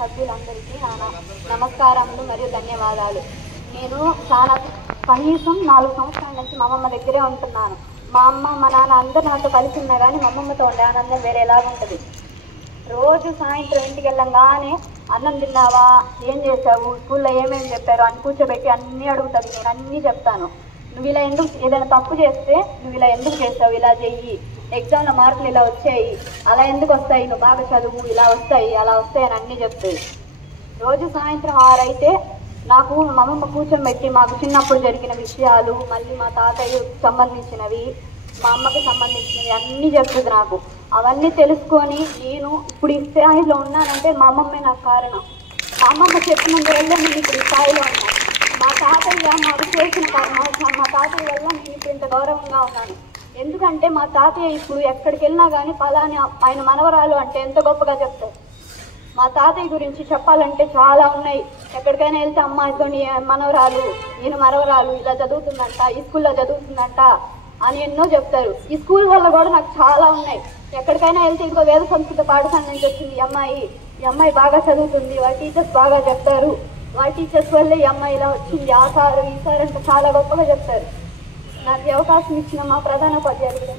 సభ్యులందరికీ నమస్కారములు మరియు ధన్యవాదాలు. నేను చాలా కనీసం 4 సంవత్సరాల నుంచి మా అమ్మమ్మ దగ్గరే ఉంటున్నాను. మా అమ్మ మా నాన్న అందరూ నాతో కలిసి ఉన్నా కానీ మా అమ్మమ్మతో ఉండే ఆనందం వేరే ఎలాగుంటుంది. రోజు సాయంత్రం ఇంటికి వెళ్ళంగానే అన్నం తిన్నావా, ఏం చేసావు, స్కూల్లో ఏమేమి చెప్పారు అని కూర్చోబెట్టి అన్నీ అడుగుతుంది. నేను అన్నీ చెప్తాను. నువ్వు ఇలా ఎందుకు, ఏదైనా తప్పు చేస్తే నువ్వు ఇలా ఎందుకు చేస్తావు, ఇలా చెయ్యి, ఎగ్జామ్లో మార్కులు ఇలా వచ్చాయి, అలా ఎందుకు వస్తాయి, నువ్వు బాగా చదువు, ఇలా వస్తాయి అలా వస్తాయి అని అన్నీ చెప్తుంది. రోజు సాయంత్రం 6 అయితే నాకు మా అమ్మమ్మ కూర్చోబెట్టి మాకు చిన్నప్పుడు జరిగిన విషయాలు, మళ్ళీ మా తాతయ్య సంబంధించినవి, మా అమ్మకి సంబంధించినవి అన్నీ చెప్తుంది నాకు. అవన్నీ తెలుసుకొని నేను ఇప్పుడు ఈ స్థాయిలో ఉన్నానంటే మా అమ్మమ్మే నాకు కారణం. మా అమ్మమ్మ చెప్పినందువల్ల నేను ఇప్పుడు ఈ స్థాయిలో ఉన్నాను. మా తాతయ్య మాకు చేసిన మా తాతయ్య వల్ల నేను ఇప్పుడు ఇంత గౌరవంగా ఉన్నాను. ఎందుకంటే మా తాతయ్య ఇప్పుడు ఎక్కడికి వెళ్ళినా కానీ ఫలాని ఆయన మనవరాలు అంటే ఎంత గొప్పగా చెప్తారు. మా తాతయ్య గురించి చెప్పాలంటే చాలా ఉన్నాయి. ఎక్కడికైనా వెళ్తే అమ్మాయితో మనవరాలు, ఈయన మనవరాలు ఇలా చదువుతుందంట, ఈ స్కూల్లో చదువుతుందంట అని ఎన్నో చెప్తారు. ఈ స్కూల్ వల్ల కూడా నాకు చాలా ఉన్నాయి. ఎక్కడికైనా వెళ్తే ఇంకో వేద సంస్కృత పాఠశాల నుంచి వచ్చింది ఈ అమ్మాయి బాగా చదువుతుంది, వాళ్ళ టీచర్స్ బాగా చెప్తారు, వాళ్ళ టీచర్స్ వల్లే ఈ అమ్మాయి ఇలా వచ్చింది, ఆ సారు ఈ సార్ అంటే చాలా గొప్పగా చెప్తారు. నాకు అవకాశం ఇచ్చిన మా ప్రధానోపాధ్యాయులు